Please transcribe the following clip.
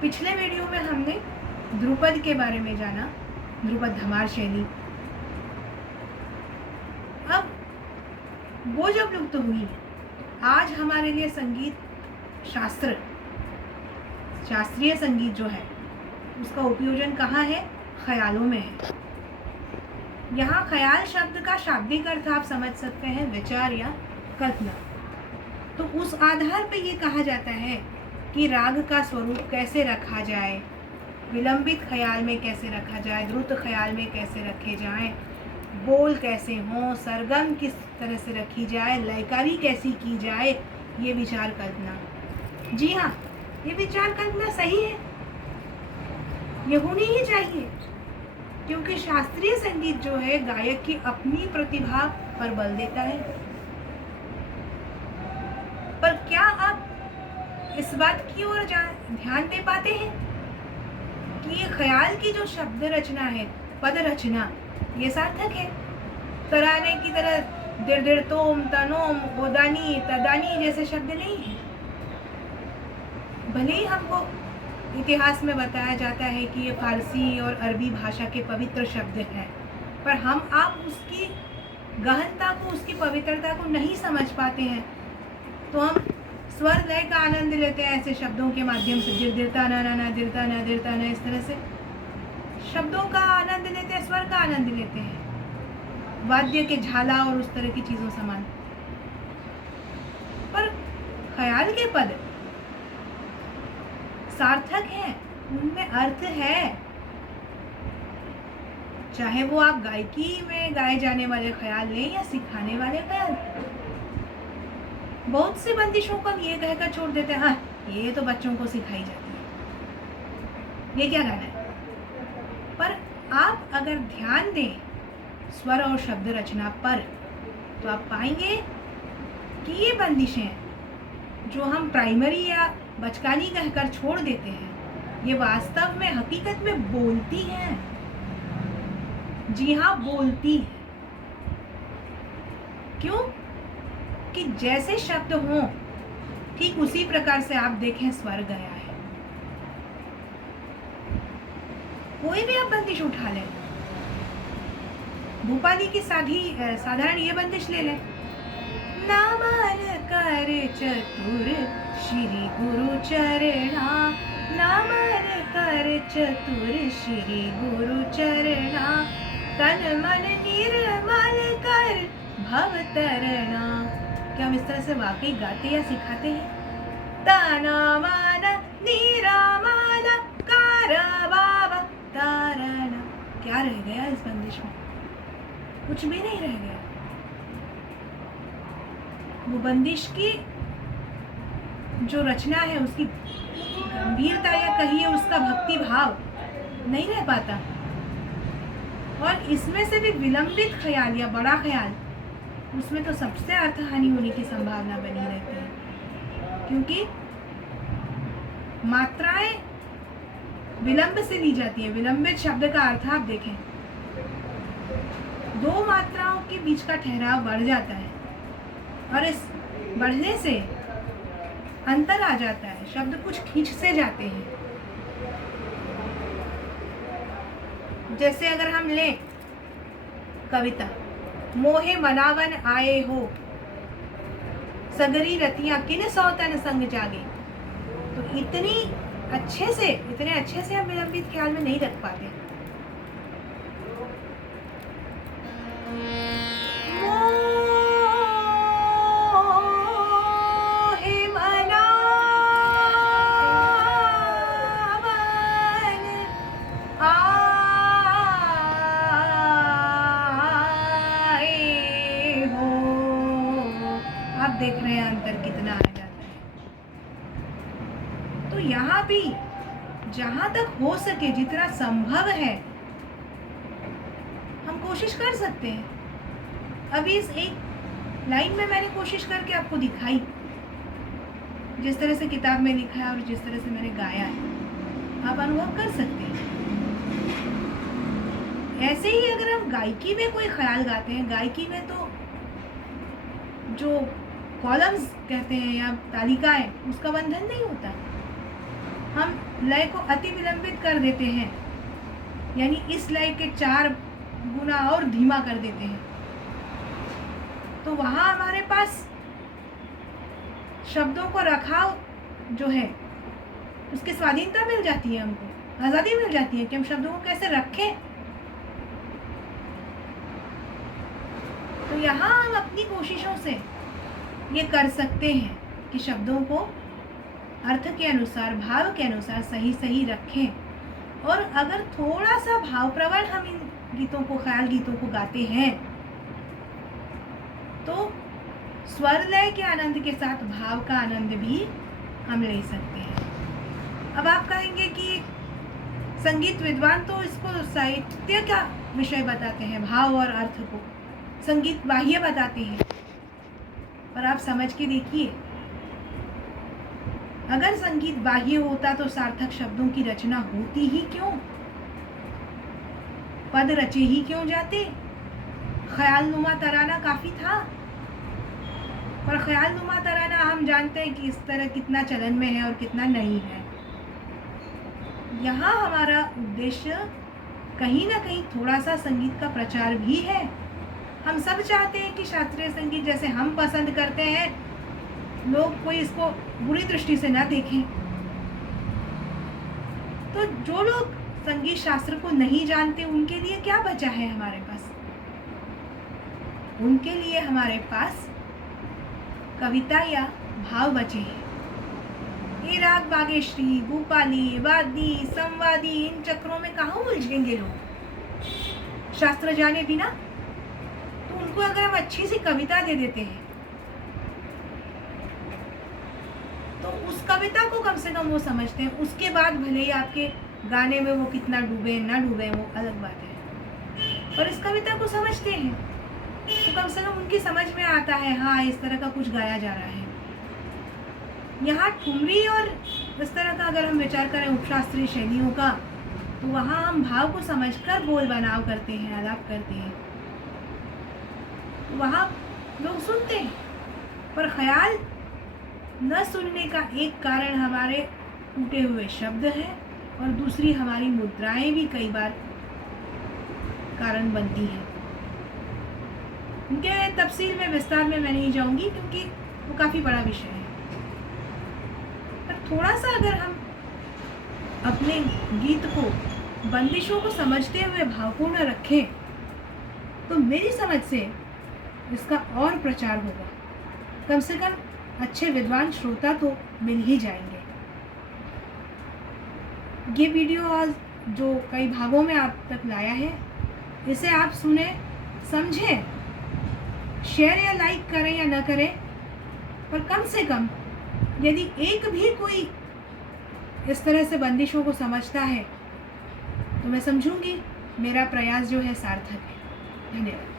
पिछले वीडियो में हमने ध्रुपद के बारे में जाना, ध्रुपद धमार शैली। अब वो जब लुप्त हुई, आज हमारे लिए संगीत शास्त्र, शास्त्रीय संगीत जो है उसका उपयोजन कहाँ है? ख्यालों में है। यहाँ ख्याल शब्द का शाब्दिक अर्थ आप समझ सकते हैं विचार या कल्पना। तो उस आधार पर ये कहा जाता है कि राग का स्वरूप कैसे रखा जाए, विलंबित ख्याल में कैसे रखा जाए, द्रुत ख्याल में कैसे रखे जाएं, बोल कैसे हों, सरगम किस तरह से रखी जाए, लयकारी कैसी की जाए, ये विचार कल्पना। जी हाँ, ये विचार कल्पना सही है, ये होनी ही चाहिए, क्योंकि शास्त्रीय संगीत जो है गायक की अपनी प्रतिभा पर बल देता है। पर क्या आप इस बात की ओर ध्यान दे पाते हैं कि ये ख्याल की जो शब्द रचना है, पद रचना, ये सार्थक है? तराने की तरह दिर दिर तोम तनोम ओदानी तदानी जैसे शब्द नहीं है। भले ही हमको इतिहास में बताया जाता है कि ये फारसी और अरबी भाषा के पवित्र शब्द हैं, पर हम आप उसकी गहनता को, उसकी पवित्रता को नहीं समझ पाते हैं। तो हम स्वर लय का आनंद लेते हैं ऐसे शब्दों के माध्यम से, दिर दिरता ना ना ना दिरता ना दिरता ना, इस तरह से शब्दों का आनंद लेते हैं, स्वर का आनंद लेते हैं, वाद्य के झाला और उस तरह की चीजों समान। पर ख्याल के पद सार्थक हैं, उनमें अर्थ है। चाहे वो आप गायकी में गाए जाने वाले ख्याल लें या सिखाने वाले ख्याल। बहुत सी बंदिशों को हम ये कहकर छोड़ देते हैं, हाँ ये तो बच्चों को सिखाई जाती है, ये क्या गाना है। पर आप अगर ध्यान दें स्वर और शब्द रचना पर, तो आप पाएंगे कि ये बंदिशें जो हम प्राइमरी या बचकानी कहकर छोड़ देते हैं, ये वास्तव में हकीकत में बोलती हैं। जी हाँ, बोलती है। क्यों? कि जैसे शब्द हों ठीक उसी प्रकार से आप देखें स्वर गया है। कोई भी आप बंदिश उठा लें, भूपाली की साधारण ये बंदिश ले लें, नमन कर चतुर श्री गुरु चरणा, नमन कर चतुर श्री गुरु चरणा, तन मन निर्मल कर भव तरणा। क्या हम इस तरह से वाकई गाते या सिखाते हैं? तना मन निरामल कर भव तरणा। क्या रह गया इस बंदिश में? कुछ भी नहीं रह गया। वो बंदिश की जो रचना है, उसकी गंभीरता या कहिए उसका भक्ति भाव नहीं रह पाता। और इसमें से भी विलंबित ख्याल या बड़ा ख्याल, उसमें तो सबसे अर्थहानि होने की संभावना बनी रहती है, क्योंकि मात्राएं विलंब से ली जाती है। विलंबित शब्द का अर्थ आप देखें, दो मात्राओं के बीच का ठहराव बढ़ जाता है और इस बढ़ने से अंतर आ जाता है, शब्द कुछ खींच से जाते हैं। जैसे अगर हम लें कविता, मोहे मनावन आए हो सगरी रतियां किन सौतन संग जागे, तो इतने अच्छे से हम विलंबित ख्याल में नहीं रख पाते। देख रहे हैं अंतर कितना आ जाता है। तो यहाँ भी जहां तक हो सके, जितना संभव है, हम कोशिश कर सकते हैं। अभी इस एक लाइन में मैंने कोशिश करके आपको दिखाई, जिस तरह से किताब में लिखा है और जिस तरह से मैंने गाया है, आप अनुभव कर सकते हैं। ऐसे ही अगर हम गायकी में कोई ख्याल गाते हैं, गायकी में तो जो कॉलम्स कहते हैं या तालिकाएं, उसका बंधन नहीं होता। हम लय को अति विलंबित कर देते हैं, यानी इस लय के 4 गुना और धीमा कर देते हैं, तो वहाँ हमारे पास शब्दों को रखाव जो है उसकी स्वाधीनता मिल जाती है, हमको आज़ादी मिल जाती है कि हम शब्दों को कैसे रखें। तो यहाँ हम अपनी कोशिशों से ये कर सकते हैं कि शब्दों को अर्थ के अनुसार, भाव के अनुसार सही सही रखें। और अगर थोड़ा सा भावप्रवण हम इन गीतों को, ख्याल गीतों को गाते हैं, तो स्वर लय के आनंद के साथ भाव का आनंद भी हम ले सकते हैं। अब आप कहेंगे कि संगीत विद्वान तो इसको साहित्य का विषय बताते हैं, भाव और अर्थ को संगीत बाह्य बताते हैं, पर आप समझ के देखिए, अगर संगीत बाह्य होता तो सार्थक शब्दों की रचना होती ही क्यों, पद रचे ही क्यों जाते। ख्याल नुमा तराना काफी था, पर ख्याल नुमा तराना हम जानते हैं कि इस तरह कितना चलन में है और कितना नहीं है। यहाँ हमारा उद्देश्य कहीं ना कहीं थोड़ा सा संगीत का प्रचार भी है। हम सब चाहते हैं कि शास्त्रीय संगीत जैसे हम पसंद करते हैं, लोग कोई इसको बुरी दृष्टि से ना देखें। तो जो लोग संगीत शास्त्र को नहीं जानते, उनके लिए क्या बचा है हमारे पास? उनके लिए हमारे पास कविता या भाव बचे हैं। ये राग बागेश्वरी, भूपाली, वादी, संवादी, इन चक्रों में कहाँ उलझेंगे लोग शास्त्र जाने बिना? तो उनको अगर हम अच्छी सी कविता दे देते हैं, तो उस कविता को कम से कम वो समझते हैं। उसके बाद भले ही आपके गाने में वो कितना डूबे ना डूबे, वो अलग बात है, पर इस कविता को समझते हैं तो कम से कम उनकी समझ में आता है, हाँ इस तरह का कुछ गाया जा रहा है। यहाँ ठुमरी और इस तरह का अगर हम विचार करें उपशास्त्रीय शैलियों का, तो वहाँ हम भाव को समझकर बोल बनाव करते हैं, आलाप करते हैं, वहाँ लोग सुनते हैं। पर ख्याल न सुनने का एक कारण हमारे टूटे हुए शब्द है, और दूसरी हमारी मुद्राएं भी कई बार कारण बनती हैं। उनके तफसील में विस्तार में मैं नहीं जाऊंगी, क्योंकि वो काफ़ी बड़ा विषय है। पर थोड़ा सा अगर हम अपने गीत को, बंदिशों को समझते हुए भावपूर्ण रखें, तो मेरी समझ से इसका और प्रचार होगा। कम से कम अच्छे विद्वान श्रोता तो मिल ही जाएंगे। ये वीडियो आज जो कई भागों में आप तक लाया है, इसे आप सुने, समझें, शेयर या लाइक करें या न करें, पर कम से कम यदि एक भी कोई इस तरह से बंदिशों को समझता है, तो मैं समझूंगी मेरा प्रयास जो है सार्थक है। धन्यवाद।